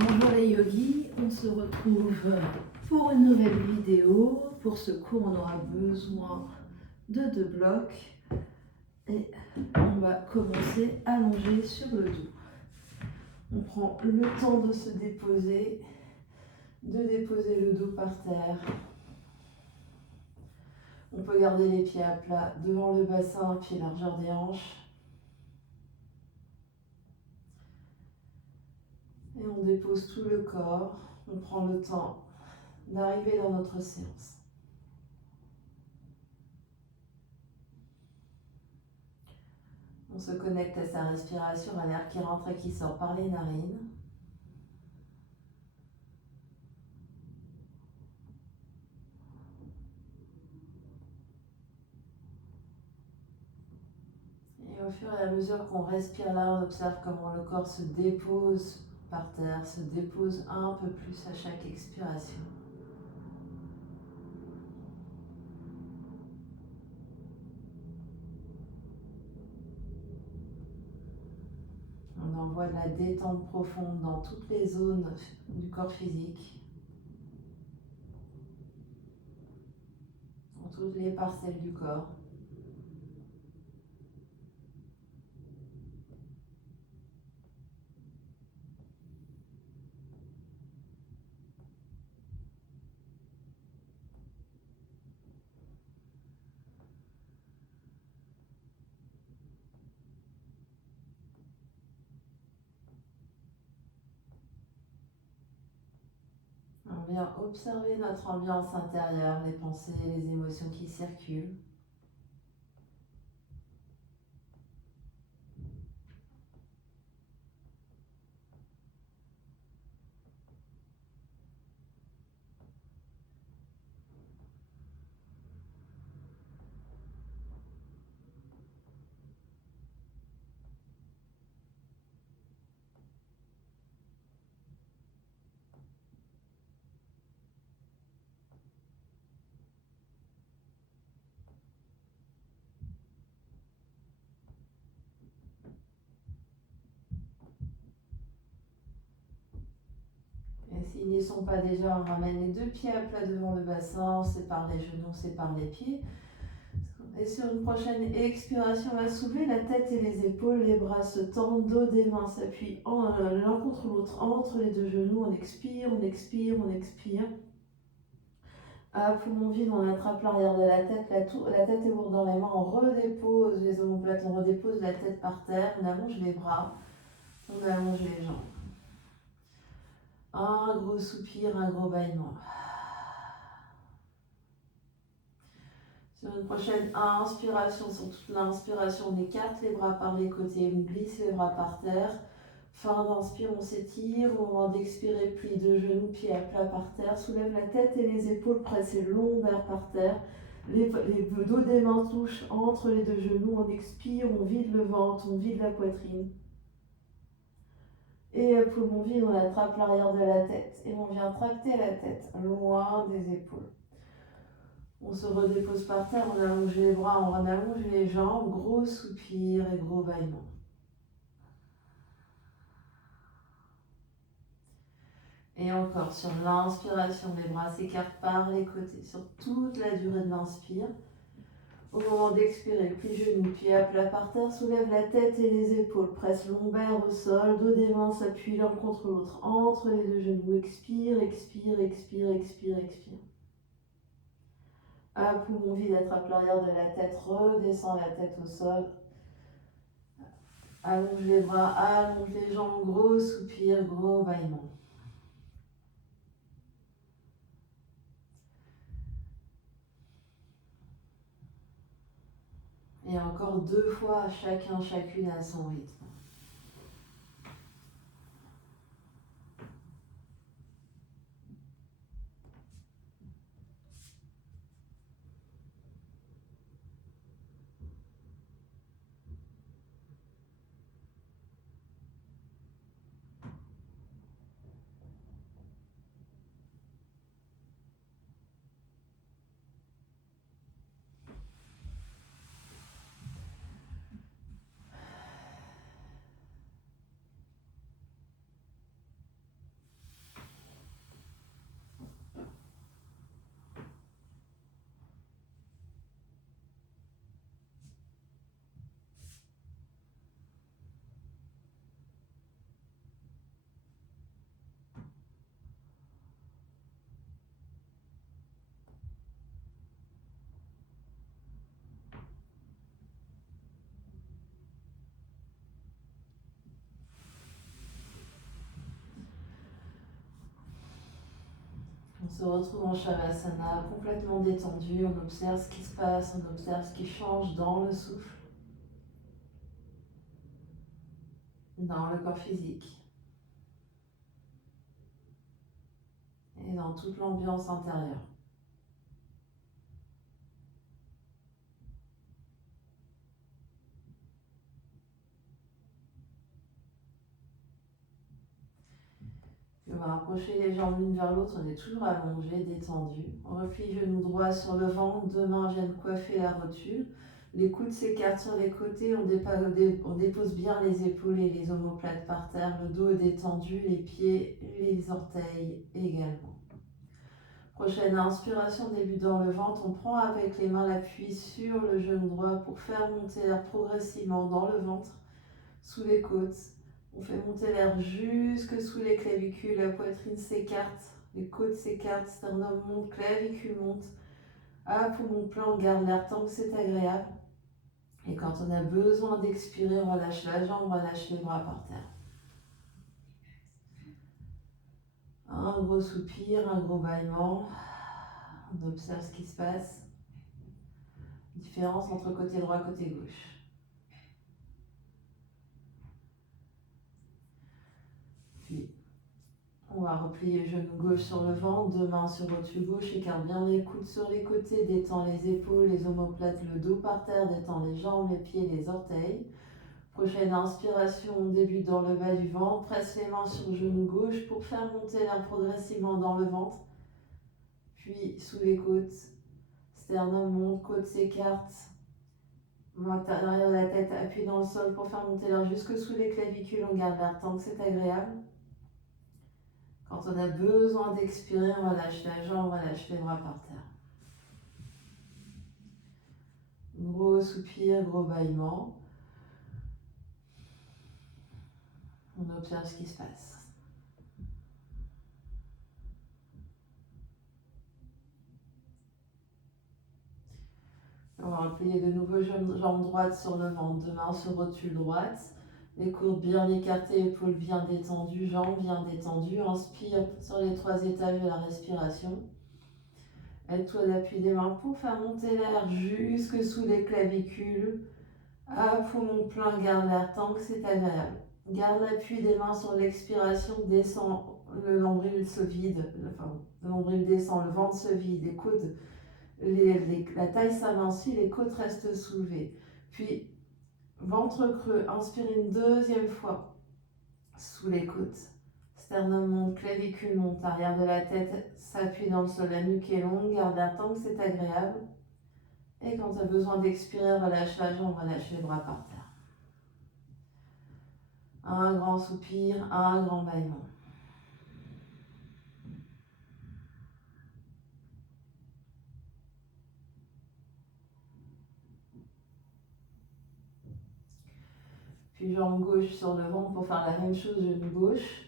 Bonjour les yogis, on se retrouve pour une nouvelle vidéo. Pour ce cours, on aura besoin de 2 blocs et on va commencer allongé sur le dos. On prend le temps de se déposer, de déposer le dos par terre. On peut garder les pieds à plat devant le bassin, pied largeur des hanches. Et on dépose tout le corps. On prend le temps d'arriver dans notre séance. On se connecte à sa respiration, à l'air qui rentre et qui sort par les narines. Et au fur et à mesure qu'on respire là, on observe comment le corps se dépose par terre, se dépose un peu plus à chaque expiration. On envoie de la détente profonde dans toutes les zones du corps physique, dans toutes les parcelles du corps. On vient observer notre ambiance intérieure, les pensées, les émotions qui circulent. Et s'ils n'y sont pas déjà, on ramène les 2 pieds à plat devant le bassin, on sépare les genoux, on sépare les pieds. Et sur une prochaine expiration, on va soulever la tête et les épaules, les bras se tendent, dos des mains s'appuient l'un contre l'autre entre les 2 genoux. On expire, on expire, on expire. À poumon vide, on attrape l'arrière de la tête, la tête est lourde dans les mains, on redépose les omoplates, on redépose la tête par terre, on allonge les bras, on allonge les jambes. Un gros soupir, un gros bâillement. Sur une prochaine inspiration, sur toute l'inspiration, on écarte les bras par les côtés, on glisse les bras par terre. Fin d'inspire, on s'étire. Au moment d'expirer, plie de genoux, pieds à plat par terre. Soulève la tête et les épaules, presse les lombaires par terre. Les dos des mains touchent entre les 2 genoux. On expire, on vide le ventre, on vide la poitrine. Et poumon vide, on attrape l'arrière de la tête. Et on vient tracter la tête loin des épaules. On se redépose par terre, on allonge les bras, on allonge les jambes, gros soupir et gros bâillement. Et encore, sur l'inspiration, les bras s'écartent par les côtés, sur toute la durée de l'inspire. Au moment d'expirer, plie genoux, pieds à plat par terre, soulève la tête et les épaules, presse lombaire au sol, dos des mains s'appuie l'un contre l'autre, entre les 2 genoux, expire, expire, expire, expire, expire. À poumon vide, attrape l'arrière de la tête, redescend la tête au sol. Allonge les bras, allonge les jambes, gros soupir, gros bâillement. Et encore 2 fois, chacun, chacune à son rythme. se retrouve en Shavasana, complètement détendu. On observe ce qui se passe, on observe ce qui change dans le souffle, dans le corps physique et dans toute l'ambiance intérieure. On va rapprocher les jambes l'une vers l'autre, on est toujours allongé, détendu. On replie genou droit sur le ventre, deux mains viennent coiffer la rotule. Les coudes s'écartent sur les côtés, on dépose bien les épaules et les omoplates par terre. Le dos est détendu, les pieds, les orteils également. Prochaine inspiration, début dans le ventre. On prend avec les mains l'appui sur le genou droit pour faire monter l'air progressivement dans le ventre, sous les côtes. On fait monter l'air jusque sous les clavicules, la poitrine s'écarte, les côtes s'écartent, sternum monte, clavicule monte. À poumon plein, on garde l'air tant que c'est agréable. Et quand on a besoin d'expirer, on relâche la jambe, on relâche les bras par terre. Un gros soupir, un gros bâillement. On observe ce qui se passe. Différence entre côté droit et côté gauche. Puis, on va replier le genou gauche sur le ventre, deux mains sur rotule gauche, écarte bien les coudes sur les côtés, détend les épaules, les omoplates, le dos par terre, détend les jambes, les pieds, les orteils. Prochaine inspiration, on débute dans le bas du ventre, presse les mains sur le genou gauche pour faire monter l'air progressivement dans le ventre, puis sous les côtes, sternum monte, côte s'écarte, main derrière la tête, appuie dans le sol pour faire monter l'air jusque sous les clavicules, on garde l'air tant que c'est agréable. Quand on a besoin d'expirer, on relâche la jambe, on relâche les bras par terre. Gros soupir, gros bâillement. On observe ce qui se passe. On va replier de nouveau jambe droite sur le ventre, deux mains sur rotule droite. Les coudes bien écartés, épaules bien détendues, jambes bien détendues. Inspire sur les 3 étages de la respiration. Aide-toi d'appui des mains pour faire monter l'air jusque sous les clavicules. À poumon plein, garde l'air tant que c'est agréable. Garde l'appui des mains sur l'expiration, descend, le nombril se vide, le nombril descend, le ventre se vide, les coudes, la taille s'amincit, les côtes restent soulevées. Puis, ventre creux, inspire une deuxième fois, sous les côtes. Sternum monte, clavicule monte, arrière de la tête s'appuie dans le sol, la nuque est longue, garde l'air tant que c'est agréable. Et quand tu as besoin d'expirer, relâche la jambe, relâche les bras par terre. Un grand soupir, un grand bâillement. Puis jambe gauche sur le ventre pour faire la même chose, genou gauche.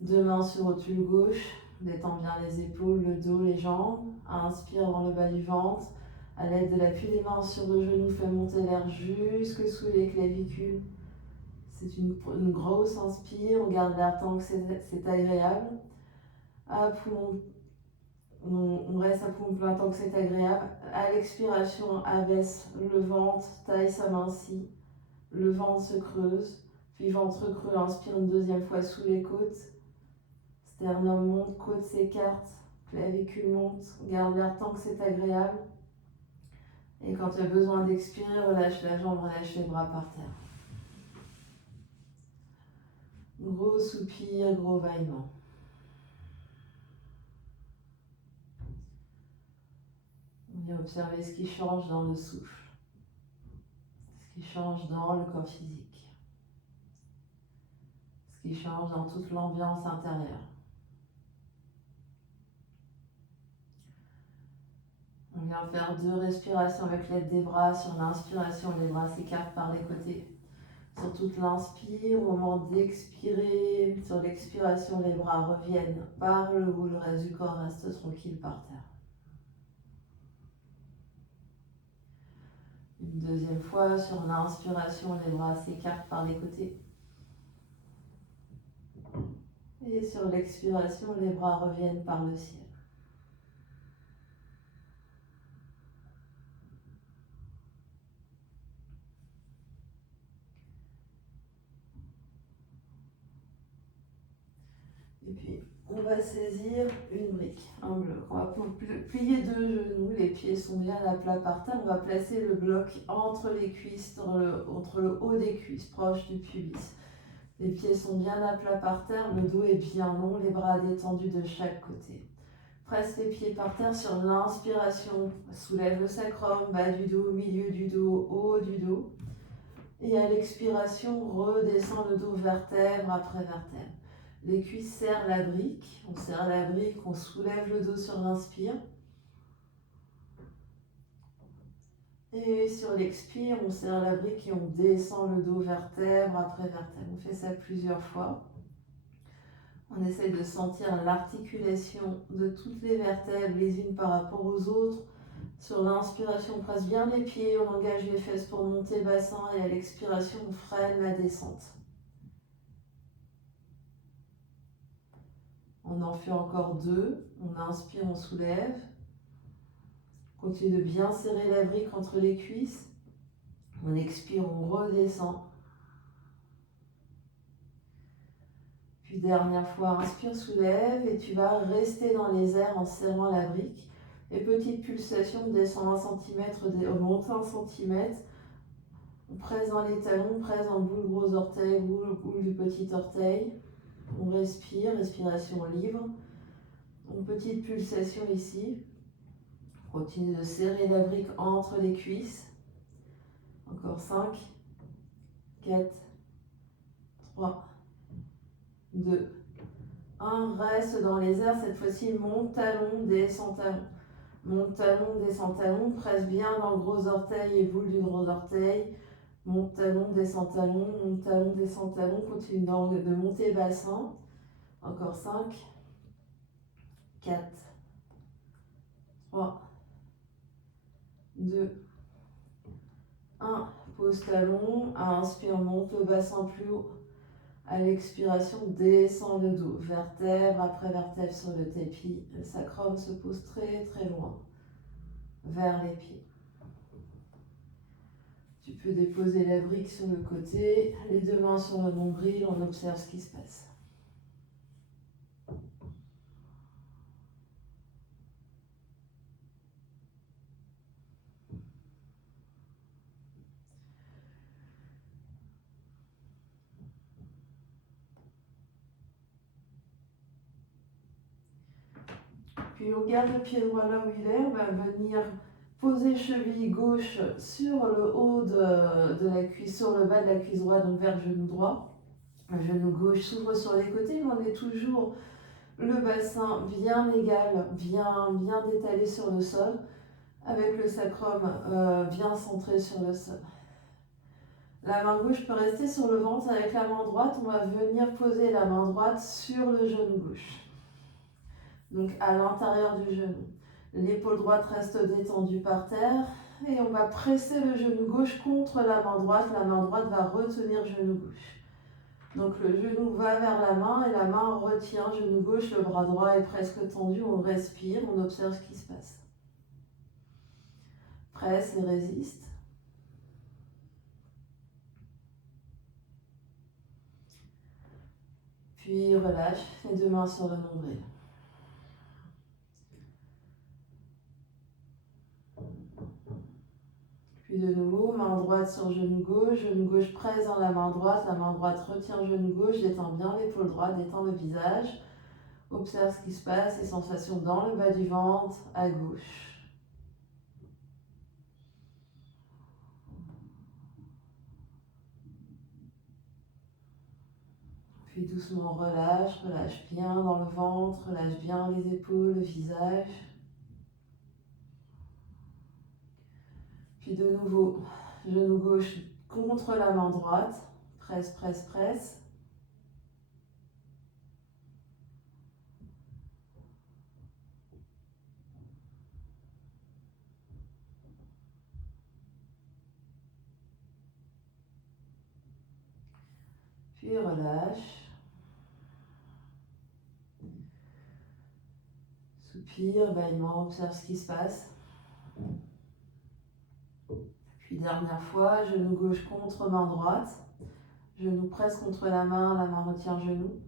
Deux mains sur rotule gauche, détends bien les épaules, le dos, les jambes. Inspire dans le bas du ventre. À l'aide de l'appui des mains sur le genou, fais monter l'air jusque sous les clavicules. C'est une grosse inspire, on garde l'air tant que c'est agréable. À poumon, on reste à poumon plein tant que c'est agréable. À l'expiration, abaisse le ventre, taille s'amincit, le ventre se creuse. Puis ventre creux, inspire une deuxième fois sous les côtes. Sternum monte, côte s'écarte, clavicule monte, garde l'air tant que c'est agréable. Et quand tu as besoin d'expirer, relâche la jambe, relâche les bras par terre. Gros soupir, gros bâillement. On vient observer ce qui change dans le souffle, ce qui change dans le corps physique, ce qui change dans toute l'ambiance intérieure. On vient faire 2 respirations avec l'aide des bras. Sur l'inspiration, les bras s'écartent par les côtés. Sur toute l'inspire, au moment d'expirer, sur l'expiration, les bras reviennent par le haut, le reste du corps reste tranquille par terre. Une deuxième fois, sur l'inspiration, les bras s'écartent par les côtés. Et sur l'expiration, les bras reviennent par le ciel. Et puis, on va saisir une brique, un bloc. On va plier deux genoux, les pieds sont bien à plat par terre. On va placer le bloc entre les cuisses, entre le haut des cuisses, proche du pubis. Les pieds sont bien à plat par terre, le dos est bien long, les bras détendus de chaque côté. Presse les pieds par terre sur l'inspiration. Soulève le sacrum, bas du dos, milieu du dos, haut du dos. Et à l'expiration, redescend le dos vertèbre après vertèbre. Les cuisses serrent la brique. On serre la brique, on soulève le dos sur l'inspire. Et sur l'expire, on serre la brique et on descend le dos vertèbre après vertèbre. On fait ça plusieurs fois. On essaie de sentir l'articulation de toutes les vertèbres les unes par rapport aux autres. Sur l'inspiration, on presse bien les pieds, on engage les fesses pour monter le bassin et à l'expiration, on freine la descente. On en fait encore deux. On inspire, on soulève. On continue de bien serrer la brique entre les cuisses. On expire, on redescend. Puis dernière fois, inspire, soulève et tu vas rester dans les airs en serrant la brique. Et petite pulsation, descend 1 cm, monte 1 cm. On presse dans les talons, on presse dans le bout du gros orteil, bout du petit orteil. On respire, respiration libre. Une petite pulsation ici. On continue de serrer la brique entre les cuisses. Encore 5, 4, 3, 2, 1. Reste dans les airs. Cette fois-ci, monte talon, descend talon. Monte talon, descend talon. Presse bien dans le gros orteil et boule du gros orteil. Monte talon, descend talon, monte talon, descend talon. Continue de monter bassin. Encore 5, 4, 3, 2, 1. Pose talon. Inspire, monte le bassin plus haut. À l'expiration, descend le dos. Vertèbre après vertèbre sur le tapis. Le sacrum se pose très très loin vers les pieds. Tu peux déposer la brique sur le côté, les deux mains sur le nombril, on observe ce qui se passe. Puis on garde le pied droit là où il est, on va venir poser cheville gauche sur le haut de la cuisse, sur le bas de la cuisse droite, donc vers le genou droit. Le genou gauche s'ouvre sur les côtés, mais on est toujours le bassin bien égal, bien détalé sur le sol, avec le sacrum bien centré sur le sol. La main gauche peut rester sur le ventre. Avec la main droite, on va venir poser la main droite sur le genou gauche. Donc à l'intérieur du genou. L'épaule droite reste détendue par terre et on va presser le genou gauche contre la main droite. La main droite va retenir le genou gauche. Donc le genou va vers la main et la main retient le genou gauche. Le bras droit est presque tendu. On respire, on observe ce qui se passe. Presse et résiste. Puis relâche les deux mains sur le nombril. Puis de nouveau, main droite sur genou gauche presse dans la main droite retient genou gauche, détend bien l'épaule droite, détend le visage. Observe ce qui se passe, les sensations dans le bas du ventre, à gauche. Puis doucement relâche bien dans le ventre, relâche bien les épaules, le visage. Puis de nouveau, genou gauche contre la main droite, presse, presse, presse. Puis relâche. Soupir, bâillement, observe ce qui se passe. Puis dernière fois, genou gauche contre main droite. Genou presse contre la main retient genou.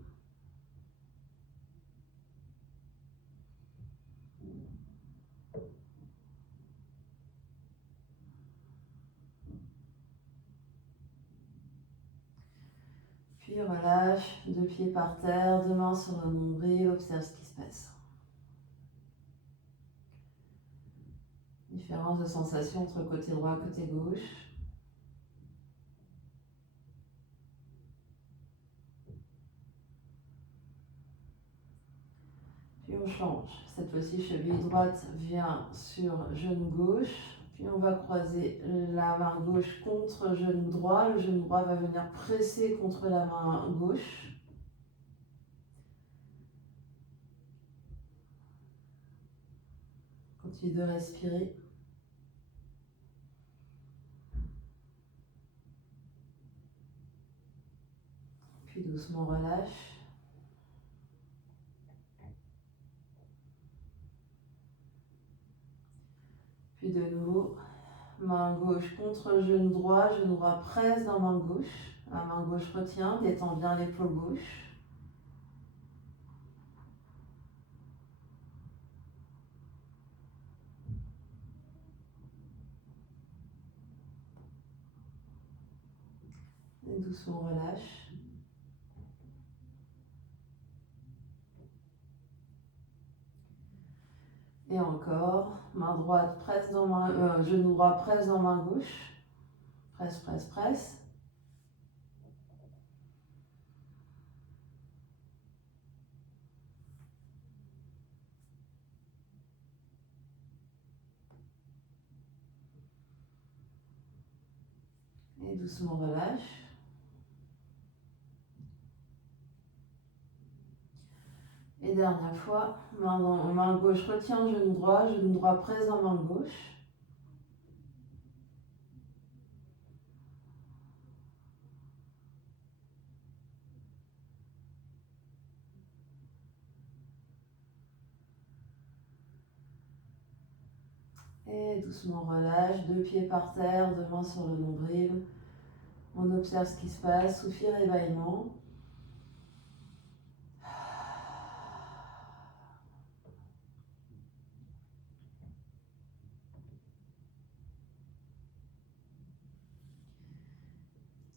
Puis relâche, 2 pieds par terre, 2 mains sur le nombril, observe ce qui se passe. Différence de sensation entre côté droit et côté gauche. Puis on change. Cette fois-ci, cheville droite vient sur genou gauche. Puis on va croiser la main gauche contre genou droit. Le genou droit va venir presser contre la main gauche. Continue de respirer. Puis doucement relâche. Puis de nouveau, main gauche contre genou droit presse dans main gauche. La main gauche retient, détend bien l'épaule gauche. Et doucement relâche. Et encore, main droite presse dans genou droit presse dans main gauche. Presse, presse, presse. Et doucement relâche. Et dernière fois, main gauche retient genou droit presse dans main gauche. Et doucement relâche, 2 pieds par terre, 2 mains sur le nombril. On observe ce qui se passe, soupir et bâillement.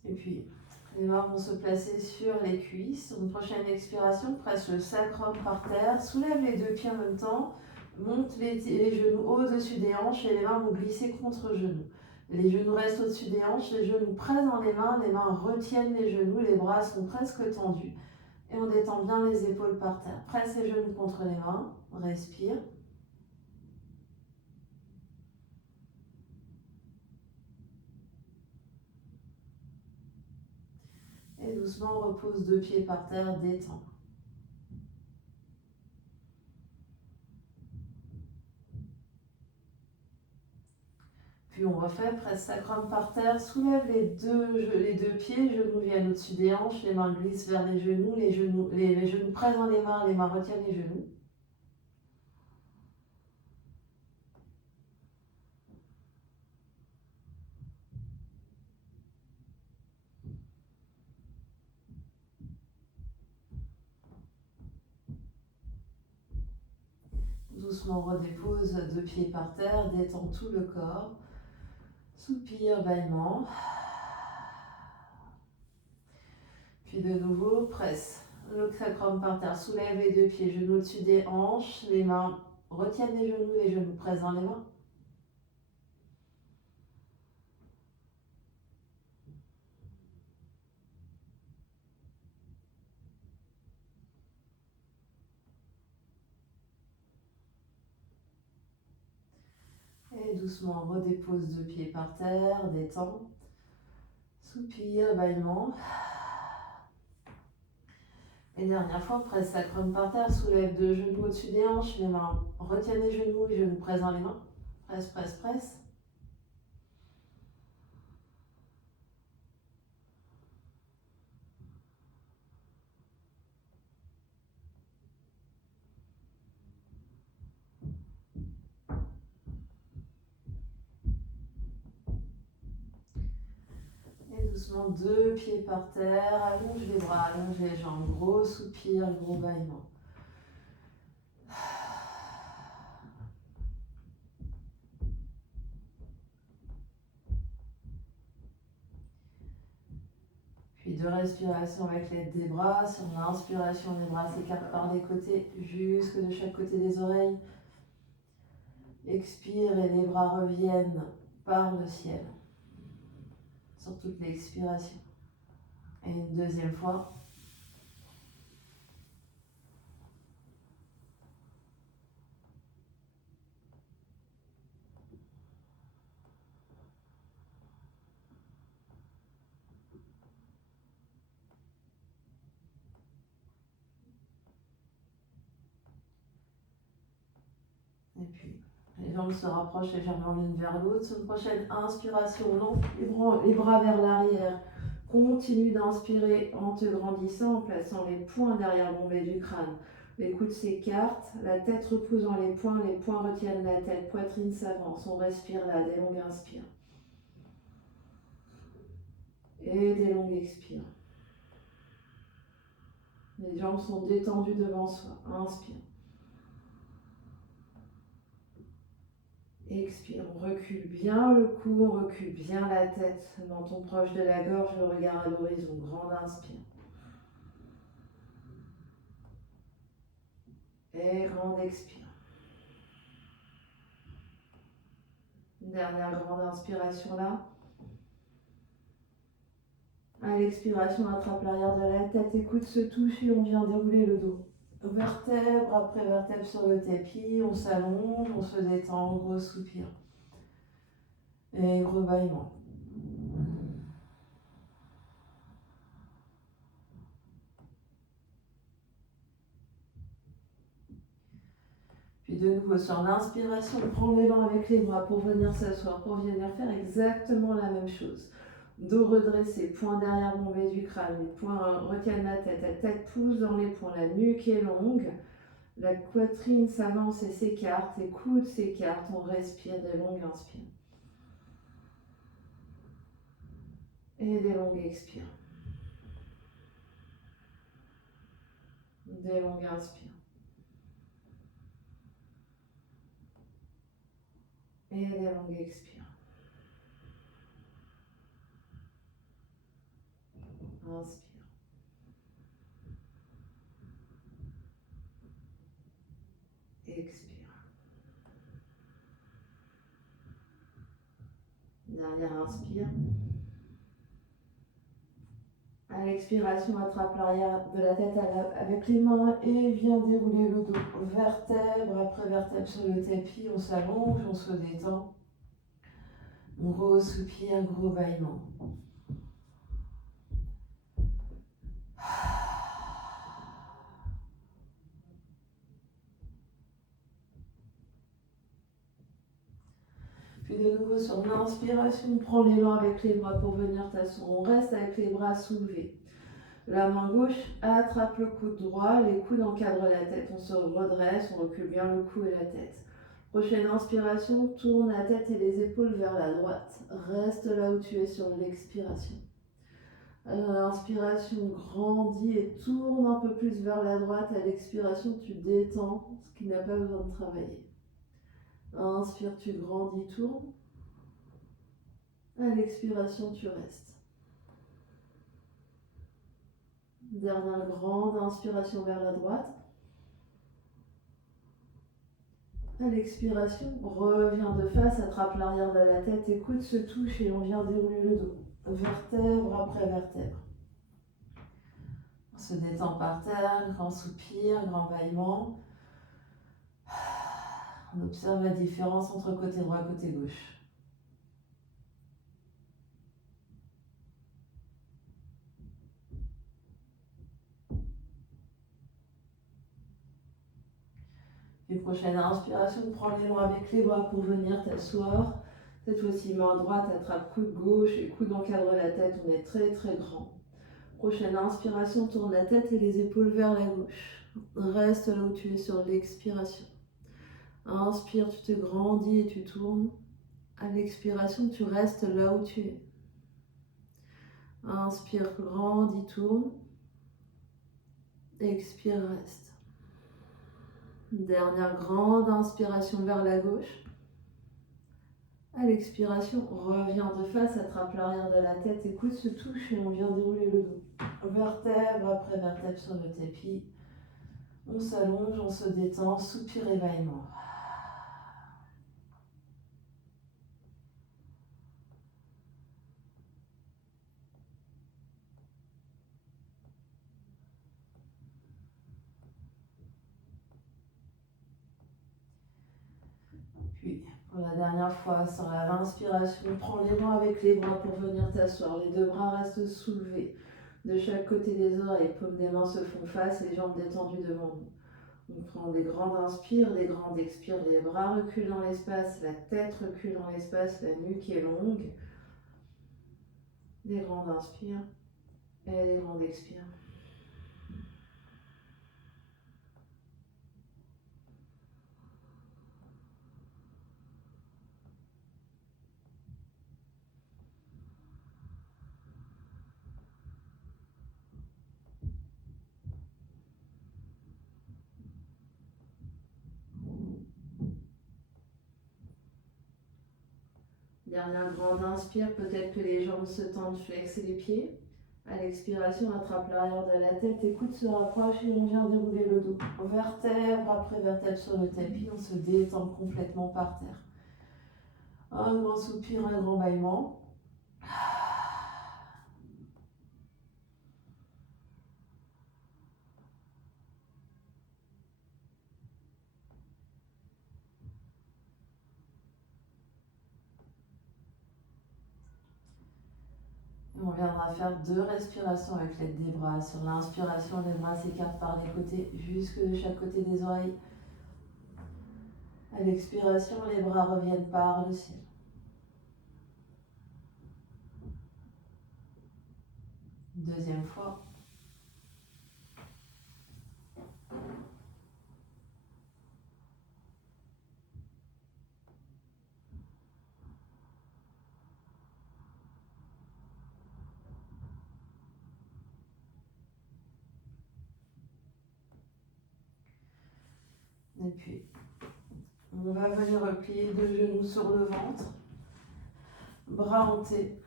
Et puis, les mains vont se placer sur les cuisses. Une prochaine expiration, presse le sacrum par terre, soulève les 2 pieds en même temps, monte les genoux au-dessus des hanches et les mains vont glisser contre genoux. Les genoux restent au-dessus des hanches, les genoux pressent dans les mains retiennent les genoux, les bras sont presque tendus. Et on détend bien les épaules par terre. Presse les genoux contre les mains, respire. Et doucement, repose 2 pieds par terre, détend. Puis on refait, presse sacrum par terre, soulève les deux pieds, genoux viennent au-dessus des hanches, les mains glissent vers les genoux pressent dans les mains retiennent les genoux. Doucement redépose 2 pieds par terre, détend tout le corps. Soupir, bâillement. Puis de nouveau, presse le sacrum par terre, soulève les 2 pieds, genoux au-dessus des hanches, les mains retiennent les genoux pressent dans les mains. Et doucement redépose 2 pieds par terre, détend. Soupir, bâillement. Et dernière fois, presse sacrum par terre, soulève 2 genoux au-dessus des hanches, les mains retiennent les genoux pressent dans les mains. Presse, presse, presse. Et doucement, 2 pieds par terre, allonge les bras, allonge les jambes, gros soupir, gros bâillement. Puis 2 respirations avec l'aide des bras. Sur l'inspiration, les bras s'écartent par les côtés, jusque de chaque côté des oreilles. Expire et les bras reviennent par le ciel. Sur toute l'expiration. Et une deuxième fois. Et puis, les jambes se rapprochent légèrement l'une vers l'autre. Sur une prochaine inspiration, lance les bras vers l'arrière. Continue d'inspirer en te grandissant, en plaçant les poings derrière l'ombre du crâne. Les coudes s'écartent, la tête repose dans les poings retiennent la tête, poitrine s'avance. On respire là, des longues inspires. Et des longues expires. Les jambes sont détendues devant soi. Inspire. Expire, on recule bien le cou, on recule bien la tête, menton proche de la gorge, le regard à l'horizon. Grande inspire. Et grande expire. Une dernière grande inspiration là. À l'expiration, attrape l'arrière de la tête, écoute se touche et on vient dérouler le dos. Vertèbre après vertèbre sur le tapis, on s'allonge, on se détend, gros soupir. Et gros bâillement. Puis de nouveau sur l'inspiration, prends l'élan avec les bras pour venir s'asseoir, pour venir faire exactement la même chose. Dos redressé, poing derrière bombé du crâne, les poings retiennent la tête pousse dans les poings, la nuque est longue, la poitrine s'avance et s'écarte, les coudes s'écartent, on respire des longues inspires. Et des longues expires. Des longues inspires. Et des longues expires. Inspire. Expire. Dernière inspire. À l'expiration, attrape l'arrière de la tête avec les mains et viens dérouler le dos. Vertèbre après vertèbre sur le tapis, on s'allonge, on se détend. Gros soupir, gros bâillement. Puis de nouveau sur l'inspiration, prends l'élan avec les bras pour venir t'asseoir. On reste avec les bras soulevés. La main gauche attrape le coude droit, les coudes encadrent la tête. On se redresse, on recule bien le cou et la tête. Prochaine inspiration, tourne la tête et les épaules vers la droite. Reste là où tu es sur l'expiration. Alors à l'inspiration, grandis et tourne un peu plus vers la droite. À l'expiration, tu détends, ce qui n'a pas besoin de travailler. Inspire, tu grandis, tourne. À l'expiration, tu restes. Dernière grande inspiration vers la droite. À l'expiration, reviens de face, attrape l'arrière de la tête, écoute, se touche et on vient dérouler le dos. Vertèbre après vertèbre. On se détend par terre, grand soupir, grand bâillement. On observe la différence entre côté droit et côté gauche. Et prochaine inspiration, prends l'élan avec les bras pour venir t'asseoir. Cette fois-ci, main droite, attrape coude gauche et coude encadre la tête. On est très très grand. Prochaine inspiration, tourne la tête et les épaules vers la gauche. Reste là où tu es sur l'expiration. Inspire, tu te grandis et tu tournes. À l'expiration, tu restes là où tu es. Inspire, grandis, tourne. Expire, reste. Dernière grande inspiration vers la gauche. À l'expiration, reviens de face, attrape l'arrière de la tête, écoute, se touche et on vient dérouler le dos. Vertèbre après vertèbre sur le tapis. On s'allonge, on se détend, soupir évaillement. Puis, pour la dernière fois, sur l'inspiration, prends les mains avec les bras pour venir t'asseoir. Les deux bras restent soulevés de chaque côté des oreilles. Paumes des mains se font face, les jambes détendues devant nous. On prend des grandes inspires, des grandes expires, les bras reculent dans l'espace, la tête recule dans l'espace, la nuque est longue. Des grandes inspires et des grandes expires. Dernière grande inspire, peut-être que les jambes se tendent, flex les pieds. À l'expiration, attrape l'arrière de la tête, écoute, se rapproche et on vient dérouler le dos. Vertèbre après vertèbre sur le tapis, on se détend complètement par terre. Un grand soupir, un grand bâillement. Et on viendra faire 2 respirations avec l'aide des bras. Sur l'inspiration, les bras s'écartent par les côtés, jusque de chaque côté des oreilles. À l'expiration, les bras reviennent par le ciel. Deuxième fois. Et puis, on va venir replier 2 genoux sur le ventre, bras hantés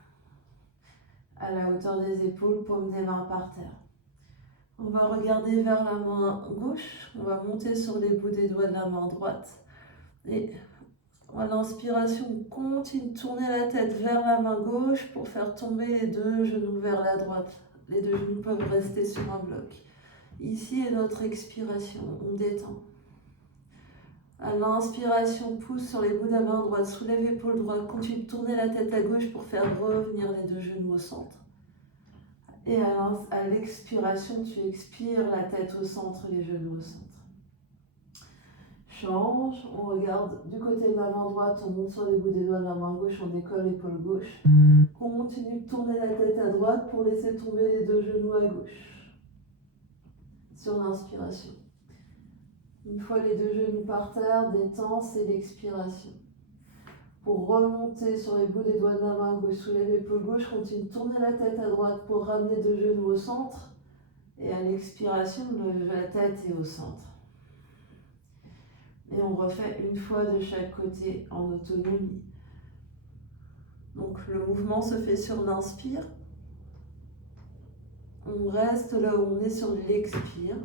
à la hauteur des épaules, paume des mains par terre. On va regarder vers la main gauche, on va monter sur les bouts des doigts de la main droite. Et à l'inspiration, on continue de tourner la tête vers la main gauche pour faire tomber les 2 genoux vers la droite. Les 2 genoux peuvent rester sur un bloc. Ici est notre expiration, on détend. À l'inspiration, pousse sur les bouts de la main droite, soulève l'épaule droite, continue de tourner la tête à gauche pour faire revenir les 2 genoux au centre. Et à l'expiration, tu expires la tête au centre, les genoux au centre. Change, on regarde du côté de la main droite, on monte sur les bouts des doigts de la main gauche, on décolle l'épaule gauche. Continue de tourner la tête à droite pour laisser tomber les 2 genoux à gauche. Sur l'inspiration. Une fois les 2 genoux par terre, détends, c'est l'expiration. Pour remonter sur les bouts des doigts de la main gauche, soulève l'épaule gauche, continue de tourner la tête à droite pour ramener 2 genoux au centre. Et à l'expiration, la tête est au centre. Et on refait une fois de chaque côté en autonomie. Donc le mouvement se fait sur l'inspire. On reste là où on est sur l'expire.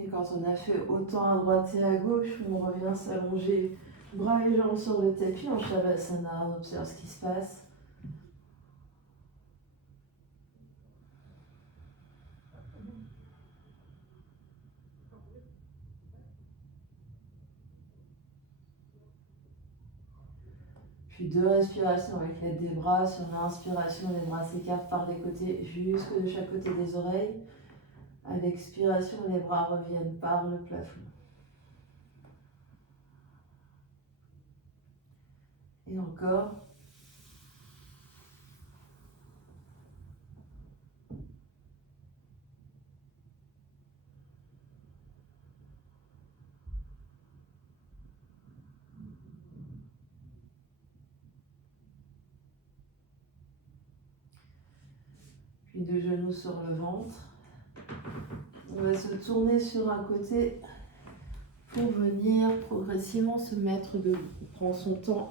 Et quand on a fait autant à droite et à gauche, on revient s'allonger, bras et jambes sur le tapis en Shavasana, on observe ce qui se passe. Puis 2 respirations avec l'aide des bras. Sur l'inspiration, les bras s'écartent par les côtés, jusque de chaque côté des oreilles. À l'expiration, les bras reviennent par le plafond. Et encore. Puis deux genoux sur le ventre. On va se tourner sur un côté pour venir progressivement se mettre debout. On prend son temps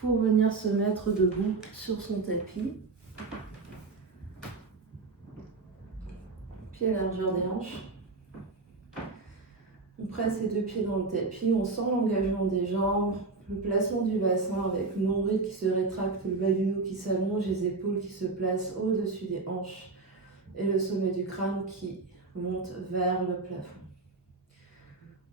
pour venir se mettre debout sur son tapis. Pied à largeur des hanches. On presse les deux pieds dans le tapis, on sent l'engagement des jambes, le placement du bassin avec le nombril qui se rétracte, le bas du dos qui s'allonge, les épaules qui se placent au-dessus des hanches et le sommet du crâne qui monte vers le plafond.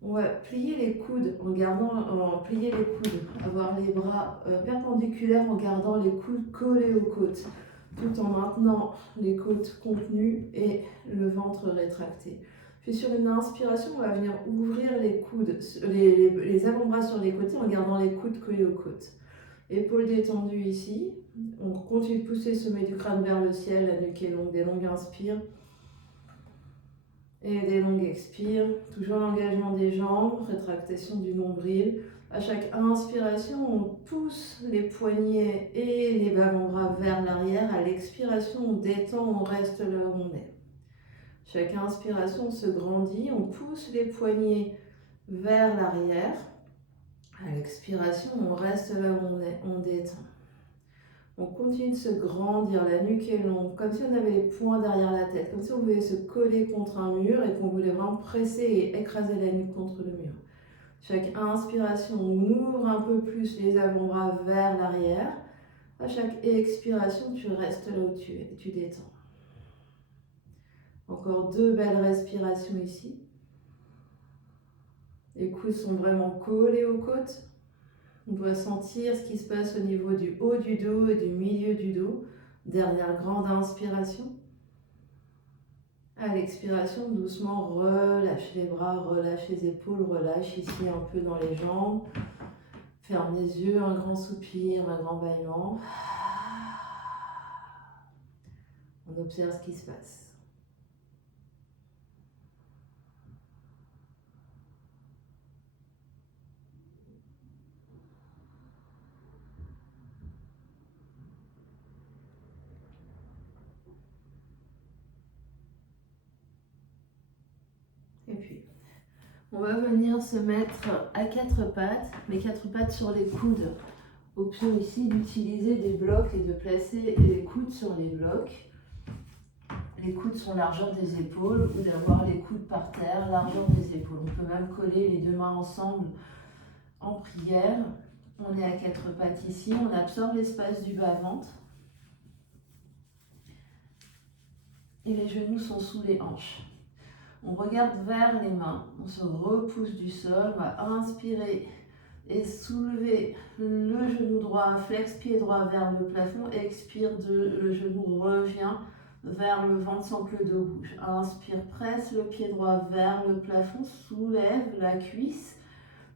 On va plier les coudes en gardant, avoir les bras perpendiculaires en gardant les coudes collés aux côtes, tout en maintenant les côtes contenues et le ventre rétracté. Puis sur une inspiration, on va venir ouvrir les coudes, les avant-bras sur les côtés en gardant les coudes collés aux côtes. Épaules détendues ici. On continue de pousser le sommet du crâne vers le ciel, la nuque est longue, des longues inspires. Et des longues expires. Toujours l'engagement des jambes, rétractation du nombril. À chaque inspiration, on pousse les poignets et les avant-bras vers l'arrière. À l'expiration, on détend, on reste là où on est. Chaque inspiration, on se grandit, on pousse les poignets vers l'arrière. À l'expiration, on reste là où on est, on détend. On continue de se grandir, la nuque est longue, comme si on avait les poings derrière la tête, comme si on voulait se coller contre un mur et qu'on voulait vraiment presser et écraser la nuque contre le mur. Chaque inspiration, on ouvre un peu plus les avant-bras vers l'arrière. À chaque expiration, tu restes là où tu es, tu détends. Encore deux belles respirations ici. Les coudes sont vraiment collés aux côtes. On doit sentir ce qui se passe au niveau du haut du dos et du milieu du dos. Dernière grande inspiration. À l'expiration, doucement, relâche les bras, relâche les épaules, relâche ici un peu dans les jambes. Ferme les yeux, un grand soupir, un grand bâillement. On observe ce qui se passe. Et puis, on va venir se mettre à quatre pattes, mais quatre pattes sur les coudes. Option ici d'utiliser des blocs et de placer les coudes sur les blocs. Les coudes sont largeur des épaules ou d'avoir les coudes par terre, largeur des épaules. On peut même coller les deux mains ensemble en prière. On est à quatre pattes ici, on absorbe l'espace du bas-ventre. Et les genoux sont sous les hanches. On regarde vers les mains, on se repousse du sol, on va inspirer et soulever le genou droit, flex pied droit vers le plafond, expire, le genou revient vers le ventre sans que le dos bouge. Inspire, presse le pied droit vers le plafond, soulève la cuisse,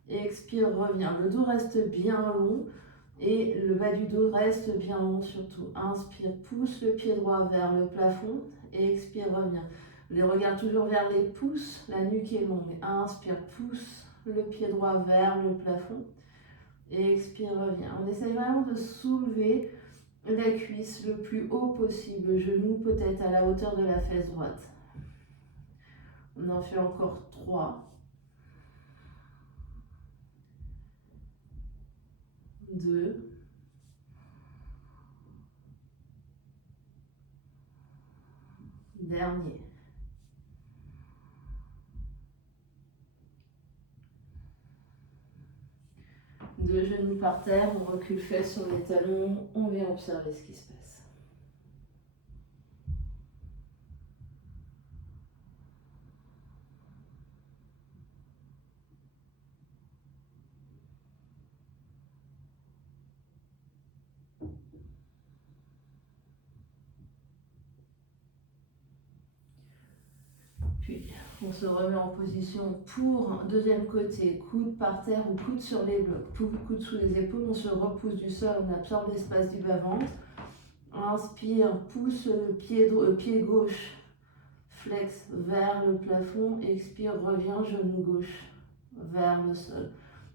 expire, revient. Le dos reste bien long et le bas du dos reste bien long surtout. Inspire, pousse le pied droit vers le plafond, expire, revient. Les regards toujours vers les pouces, la nuque est longue. Inspire, pousse le pied droit vers le plafond. Et expire, revient. On essaye vraiment de soulever la cuisse le plus haut possible. Genou peut-être à la hauteur de la fesse droite. On en fait encore 3. 2. Dernier. Deux genoux par terre, on recule fesses sur les talons, on vient observer ce qui se passe. Puis, On se remet en position pour deuxième côté, coude par terre ou coude sur les blocs, coude sous les épaules, on se repousse du sol, on absorbe l'espace du bas-ventre. Inspire, pousse le pied gauche, flex vers le plafond, expire, reviens, genou gauche vers le sol.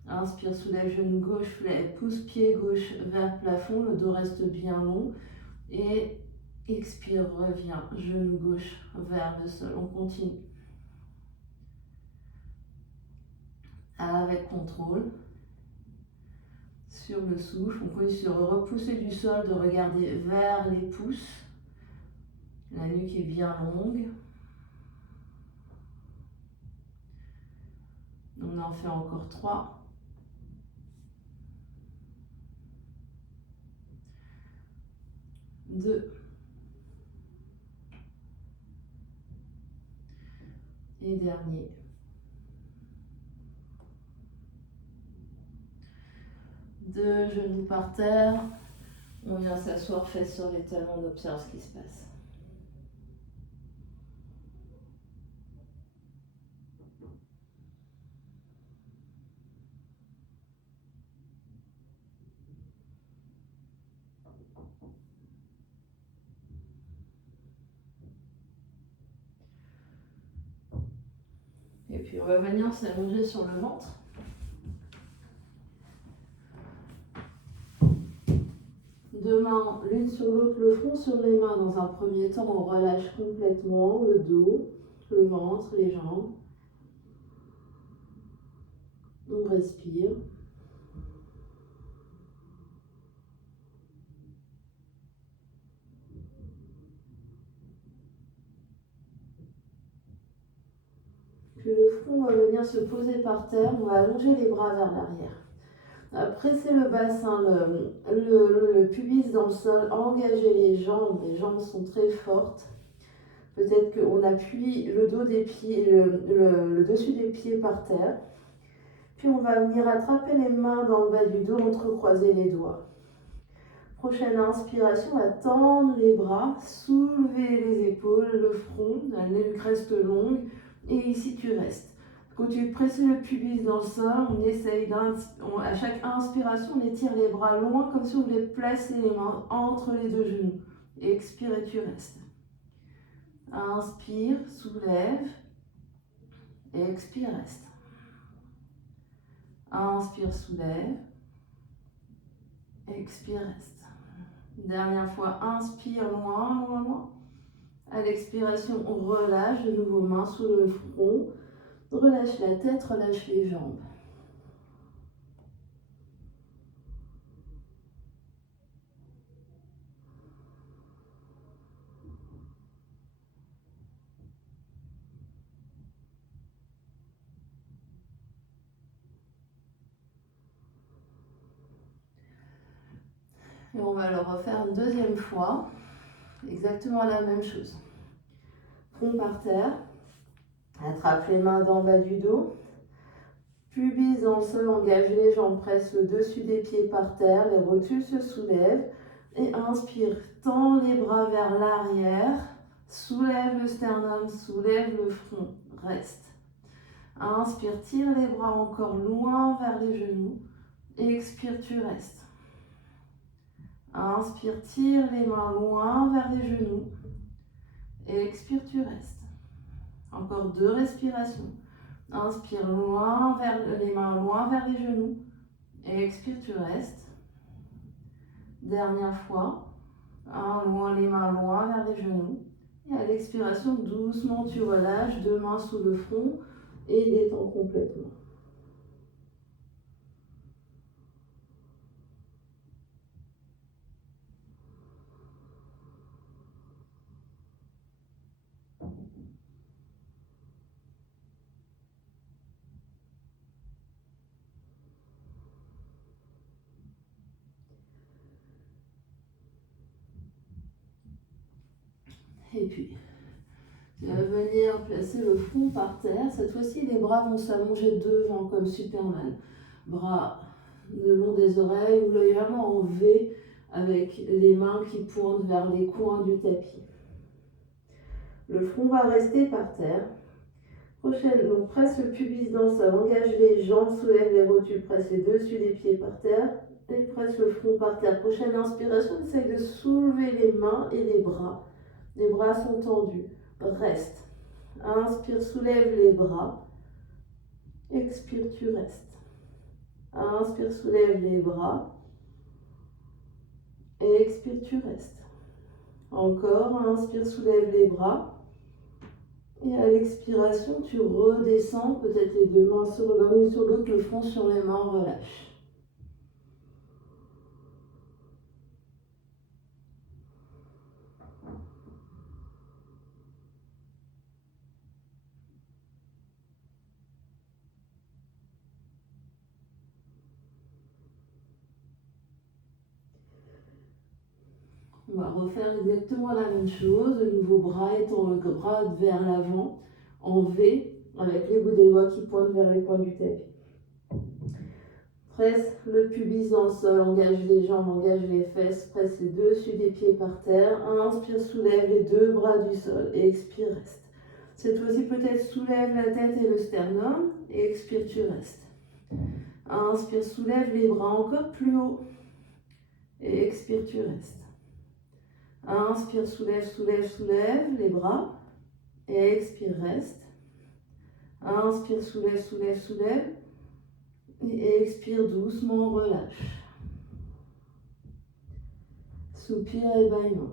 Inspire, soulève genou gauche, flex, pousse pied gauche vers plafond, le dos reste bien long et expire, reviens, genou gauche vers le sol. On continue. Avec contrôle, sur le souffle, on continue sur repousser du sol, de regarder vers les pouces. La nuque est bien longue. On en fait encore 3. 2. Et dernier. 2 genoux par terre. On vient s'asseoir, fesses sur les talons, on observe ce qui se passe. Et puis on va venir s'allonger sur le ventre. Deux mains l'une sur l'autre, le front sur les mains. Dans un premier temps, on relâche complètement le dos, le ventre, les jambes. On respire. Puis le front va venir se poser par terre. On va allonger les bras vers l'arrière. Presser le bassin, le pubis dans le sol, engager les jambes sont très fortes. Peut-être qu'on appuie le dos des pieds, le dessus des pieds par terre. Puis on va venir attraper les mains dans le bas du dos, entrecroiser les doigts. Prochaine inspiration, on va tendre les bras, soulever les épaules, le front, la nuque reste longue. Et ici tu restes. Continue de presser le pubis dans le sol, on essaye à chaque inspiration, on étire les bras loin comme si on voulait placer les mains entre les deux genoux. Expire et tu restes. Inspire, soulève. Expire, reste. Inspire, soulève. Expire, reste. Dernière fois, inspire, loin, loin, loin. À l'expiration, on relâche de nouveau main sous le front. Relâche la tête, relâche les jambes. Et on va le refaire une deuxième fois. Exactement la même chose. Front par terre. Attrape les mains d'en bas du dos. Pubis dans le sol, engage les jambes, presse le dessus des pieds par terre. Les rotules se soulèvent. Et inspire, tends les bras vers l'arrière. Soulève le sternum, soulève le front. Reste. Inspire, tire les bras encore loin vers les genoux. Expire, tu restes. Inspire, tire les mains loin vers les genoux. Expire, tu restes. Encore 2 respirations. Inspire loin vers les mains loin vers les genoux. Expire, tu restes. Dernière fois. Les mains loin vers les genoux. Et à l'expiration, doucement, tu relâches. 2 mains sous le front et détends complètement. Et puis, tu vas venir placer le front par terre. Cette fois-ci, les bras vont s'allonger devant comme Superman. Bras le long des oreilles ou légèrement en V avec les mains qui pointent vers les coins du tapis. Le front va rester par terre. Prochaine, donc presse le pubis dans le sol, engage les jambes, soulève les rotules, presse les dessus des pieds par terre et presse le front par terre. Prochaine inspiration, essaye de soulever les mains et les bras. Les bras sont tendus. Reste. Inspire, soulève les bras. Expire, tu restes. Inspire, soulève les bras. Et expire, tu restes. Encore, inspire, soulève les bras. Et à l'expiration, tu redescends, peut-être les deux mains sur l'une sur l'autre, le front sur les mains, relâche. On va refaire exactement la même chose, le nouveau bras étant le bras vers l'avant, en V, avec les bouts des doigts qui pointent vers les coins du tapis. Presse le pubis dans le sol, engage les jambes, engage les fesses, presse les dessus des pieds par terre. Inspire, soulève les deux bras du sol et expire, reste. Cette fois-ci, peut-être soulève la tête et le sternum et expire, tu restes. Inspire, soulève les bras encore plus haut et expire, tu restes. Inspire, soulève, soulève, soulève les bras et expire, reste. Inspire, soulève, soulève, soulève et expire doucement, relâche. Soupir et bâillement.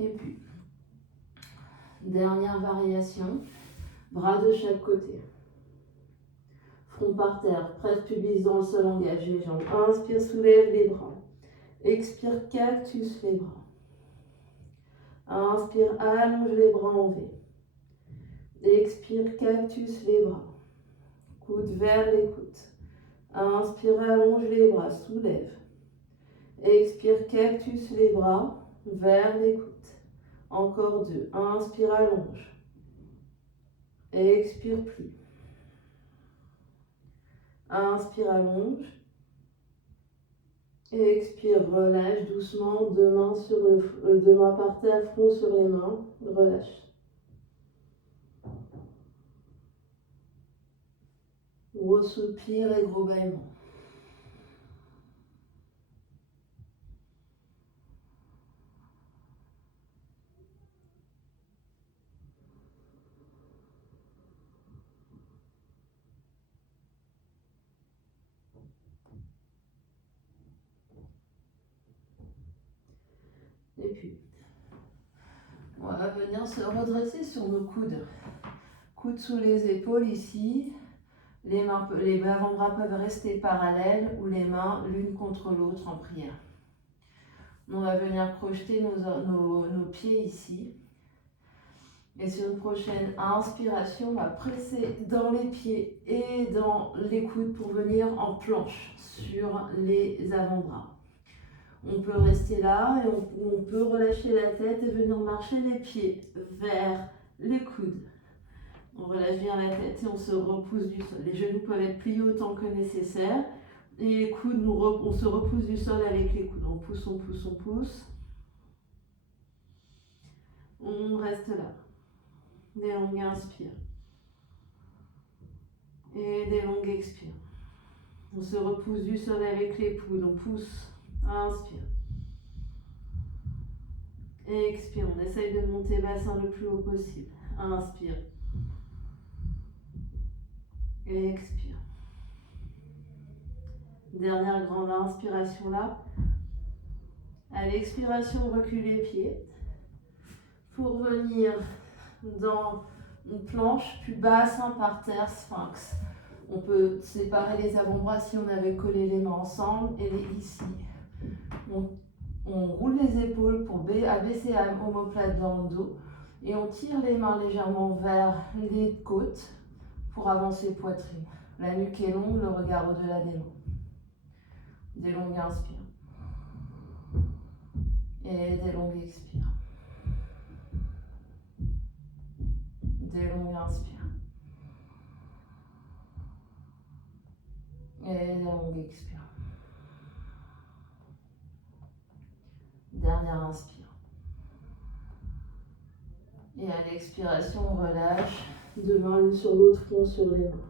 Et puis, dernière variation, bras de chaque côté. Front par terre, presse pubis dans le sol, engage les jambes. Inspire, soulève les bras. Expire, cactus les bras. Inspire, allonge les bras en V. Expire, cactus les bras. Coude vers l'écoute. Inspire, allonge les bras, soulève. Expire, cactus les bras vers l'écoute. Encore deux. Inspire, allonge. Expire, plie. Inspire, allonge. Et expire, relâche doucement, deux mains par terre, front sur les mains, relâche. Gros soupir et gros bâillement. Et puis, on va venir se redresser sur nos coudes. Coudes sous les épaules ici. Les avant-bras peuvent rester parallèles ou les mains l'une contre l'autre en prière. On va venir projeter nos pieds ici. Et sur une prochaine inspiration, on va presser dans les pieds et dans les coudes pour venir en planche sur les avant-bras. On peut rester là et on peut relâcher la tête et venir marcher les pieds vers les coudes. On relâche bien la tête et on se repousse du sol. Les genoux peuvent être pliés autant que nécessaire. Et les coudes, on se repousse du sol avec les coudes. On pousse, on pousse, on pousse. On reste là. Des longues inspires. Et des longues expires. On se repousse du sol avec les coudes. On pousse. Inspire. Et expire. On essaye de monter bassin le plus haut possible. Inspire. Et expire. Dernière grande inspiration là. À l'expiration, recule les pieds. Pour venir dans une planche, puis bassin par terre, sphinx. On peut séparer les avant-bras si on avait collé les mains ensemble et les ici. On roule les épaules pour abaisser la omoplate dans le dos et on tire les mains légèrement vers les côtes pour avancer poitrine. La nuque est longue, le regard au-delà des mains. Des longues inspires. Et des longues expires. Des longues inspires. Et des longues expires. Dernière inspire. Et à l'expiration, on relâche. Deux mains l'une sur l'autre, front sur les mains.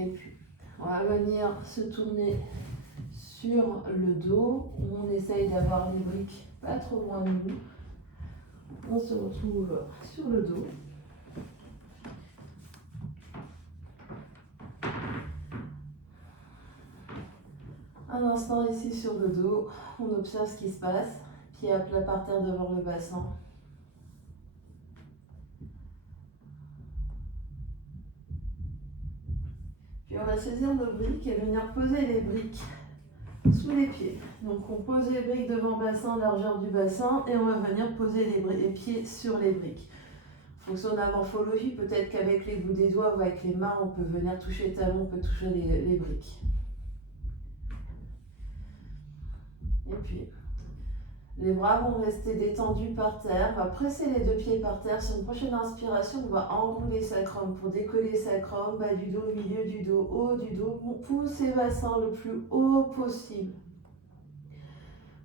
Et puis, on va venir se tourner sur le dos. On essaye d'avoir les briques pas trop loin de nous. On se retrouve sur le dos. Un instant ici sur le dos. On observe ce qui se passe. Pieds à plat par terre devant le bassin. Puis on va saisir nos briques et venir poser les briques sous les pieds. Donc on pose les briques devant le bassin, largeur du bassin, et on va venir poser les pieds sur les briques. En fonction de la morphologie, peut-être qu'avec les bouts des doigts ou avec les mains, on peut venir toucher les talons, on peut toucher les briques. Et puis, les bras vont rester détendus par terre. On va presser les deux pieds par terre. Sur une prochaine inspiration, on va enrouler sacrum pour décoller sacrum, bas du dos, milieu du dos, haut du dos. On pousse les bassins le plus haut possible.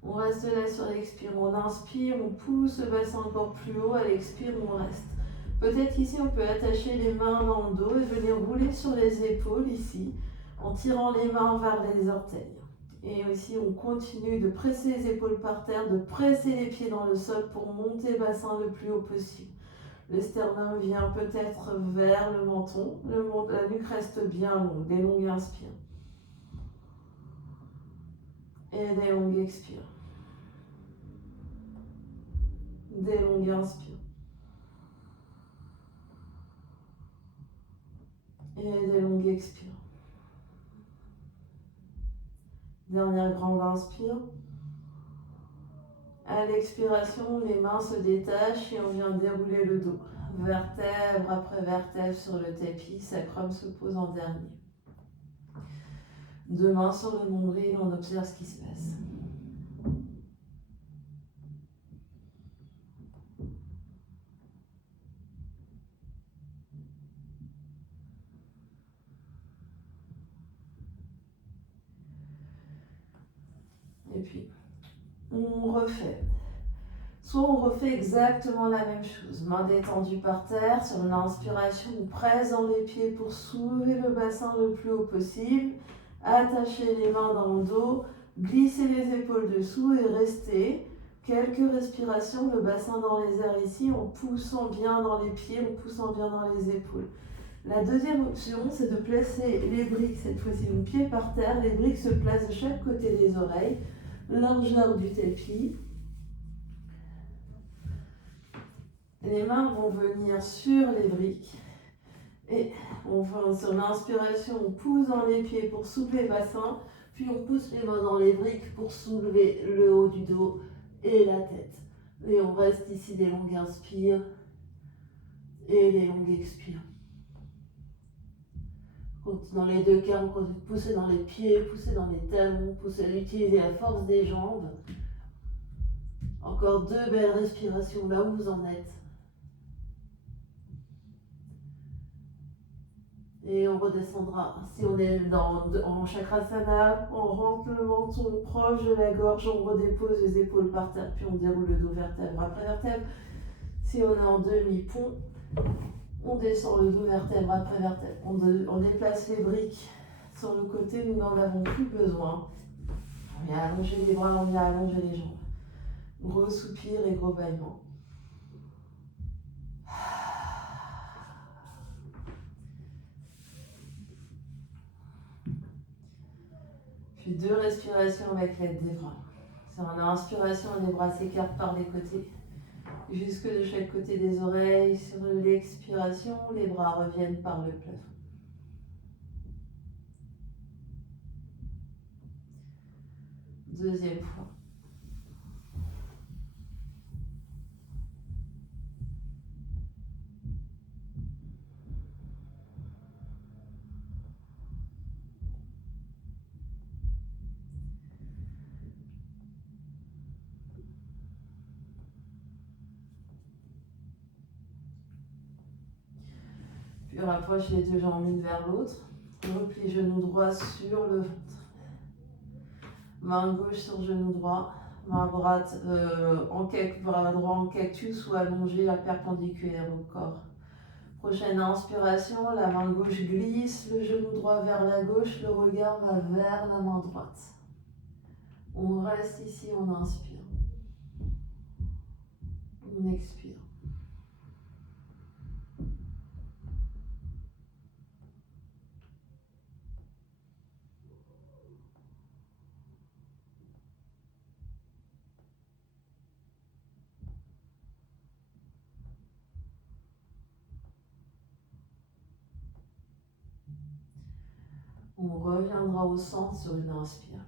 On reste là sur l'expire. On inspire, on pousse le bassin encore plus haut. À l'expire, on reste. Peut-être qu'ici, on peut attacher les mains dans le dos et venir rouler sur les épaules ici, en tirant les mains vers les orteils. Et ici, on continue de presser les épaules par terre, de presser les pieds dans le sol pour monter le bassin le plus haut possible. Le sternum vient peut-être vers le menton. La nuque reste bien longue. Des longues inspires. Et des longues expires. Des longues inspires. Et des longues expires. Dernière grande inspire. À l'expiration, les mains se détachent et on vient dérouler le dos. Vertèbre après vertèbre sur le tapis, sacrum se pose en dernier. Deux mains sur le nombril, on observe ce qui se passe. Et puis, on refait. Soit on refait exactement la même chose. Mains détendues par terre. Sur l'inspiration, on presse dans les pieds pour soulever le bassin le plus haut possible. Attachez les mains dans le dos. Glissez les épaules dessous et restez. Quelques respirations, le bassin dans les airs ici, en poussant bien dans les pieds, en poussant bien dans les épaules. La deuxième option, c'est de placer les briques, cette fois-ci, donc pieds par terre. Les briques se placent de chaque côté des oreilles, largeur du tapis. Les mains vont venir sur les briques. Et sur l'inspiration, on pousse dans les pieds pour soulever le bassin. Puis on pousse les mains dans les briques pour soulever le haut du dos et la tête. Et on reste ici des longues inspires et des longues expires. Dans les deux cas, on continue de pousser dans les pieds, pousser dans les talons, utiliser la force des jambes. Encore deux belles respirations là où vous en êtes. Et on redescendra. Si on est en chakrasana, on rentre le menton proche de la gorge, on redépose les épaules par terre, puis on déroule le dos vertèbre après vertèbre. Si on est en demi-pont, on descend le dos vertèbre après vertèbre. On déplace les briques sur le côté, nous n'en avons plus besoin. On vient allonger les bras, on vient allonger les jambes. Gros soupir et gros bâillement. Puis deux respirations avec l'aide des bras. Sur l'inspiration, les bras s'écartent par les côtés, jusque de chaque côté des oreilles. Sur l'expiration, les bras reviennent par le plafond. Deuxième fois. Puis rapproche les deux jambes l'une vers l'autre. Replie genou droit sur le ventre. Main gauche sur genou droit. Main droite bras droit en cactus ou allongé à perpendiculaire au corps. Prochaine inspiration, la main gauche glisse, le genou droit vers la gauche, le regard va vers la main droite. On reste ici, on inspire. On expire. On reviendra au centre sur une inspire.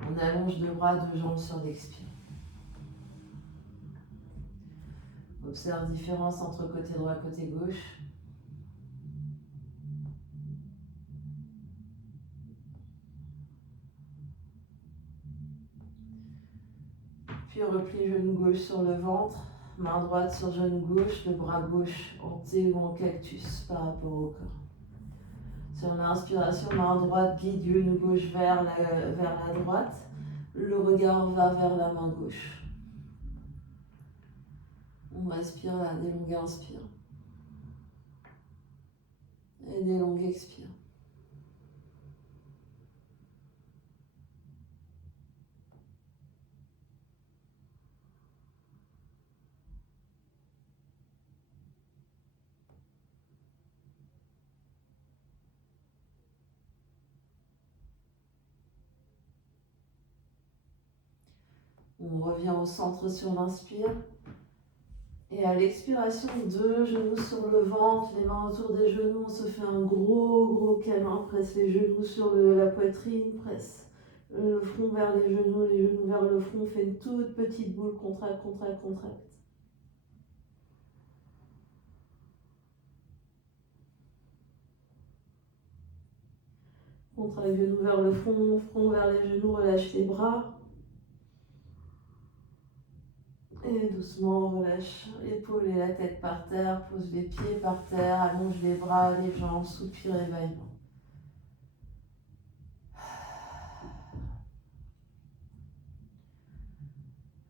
On allonge deux bras, deux jambes sur l'expire. Observe différence entre côté droit et côté gauche. Puis replie genou gauche sur le ventre, main droite sur genou gauche, le bras gauche en T ou en cactus par rapport au corps. Sur l'inspiration, main droite guide genou gauche vers la droite, le regard va vers la main gauche. On respire là, des longues inspires et des longues expires. On revient au centre sur l'inspire. Et à l'expiration, deux genoux sur le ventre, les mains autour des genoux, on se fait un gros câlin, presse les genoux sur la poitrine, presse le front vers les genoux vers le front, fait une toute petite boule, contracte. Contracte genoux vers le front vers les genoux, relâche les bras. Et doucement, relâche l'épaule et la tête par terre, pose les pieds par terre, allonge les bras, les jambes, soupir et bâillement.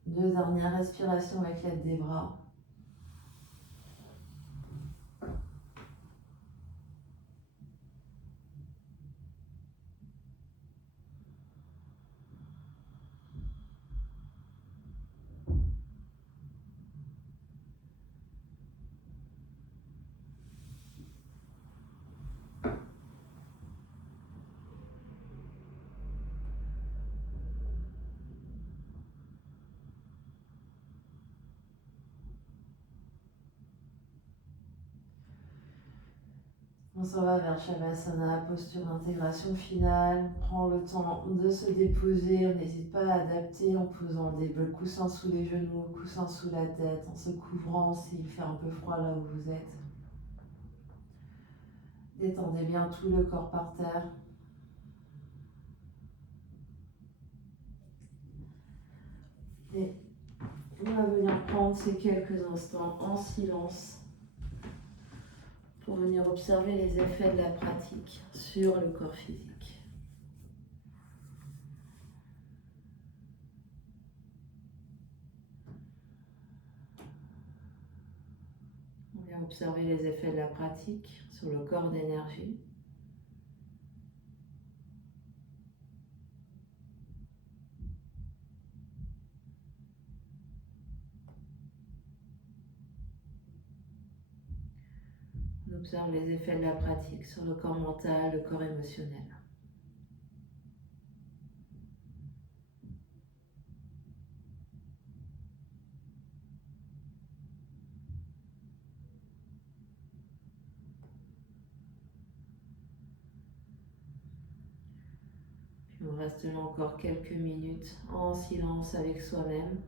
Deux dernières respirations avec l'aide des bras. On s'en va vers Shavasana, posture d'intégration finale. Prends le temps de se déposer. On n'hésite pas à adapter en posant des coussins sous les genoux, coussins sous la tête, en se couvrant s'il fait un peu froid là où vous êtes. Détendez bien tout le corps par terre. Et on va venir prendre ces quelques instants en silence pour venir observer les effets de la pratique sur le corps physique. On vient observer les effets de la pratique sur le corps d'énergie. On observe les effets de la pratique sur le corps mental, le corps émotionnel. Puis on va reste là encore quelques minutes en silence avec soi-même.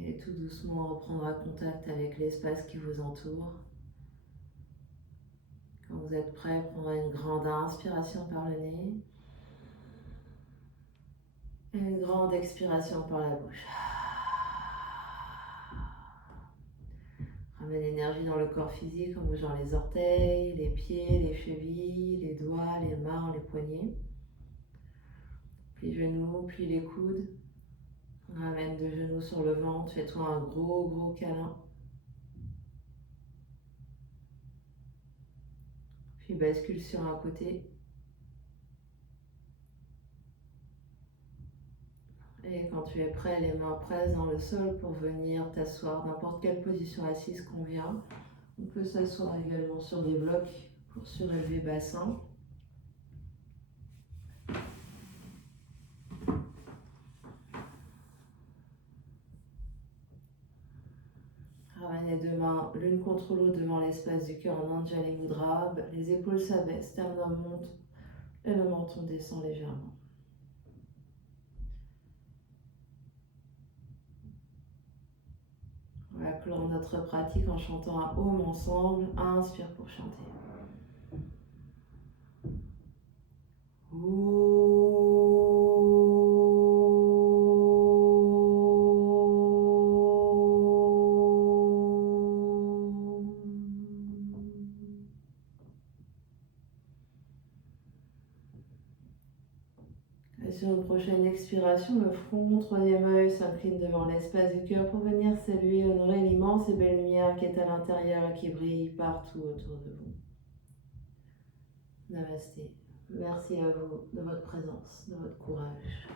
Et tout doucement, on reprendra contact avec l'espace qui vous entoure. Quand vous êtes prêt, prendrez une grande inspiration par le nez et une grande expiration par la bouche. Ramène l'énergie dans le corps physique en bougeant les orteils, les pieds, les chevilles, les doigts, les mains, les poignets. Plie les genoux, plie les coudes. Ramène deux genoux sur le ventre, fais-toi un gros câlin. Puis bascule sur un côté. Et quand tu es prêt, les mains presses dans le sol pour venir t'asseoir. N'importe quelle position assise convient. On peut s'asseoir également sur des blocs pour surélever bassin. Ramène les deux mains l'une contre l'autre devant l'espace du cœur en Anjali Mudra. Les épaules s'abaissent, sternum monte et le menton descend légèrement. On va clore notre pratique en chantant un home ensemble. Inspire pour chanter. Et sur une prochaine expiration, le front, troisième œil s'incline devant l'espace du cœur pour venir saluer, honorer l'immense et belle lumière qui est à l'intérieur et qui brille partout autour de vous. Namasté. Merci à vous de votre présence, de votre courage.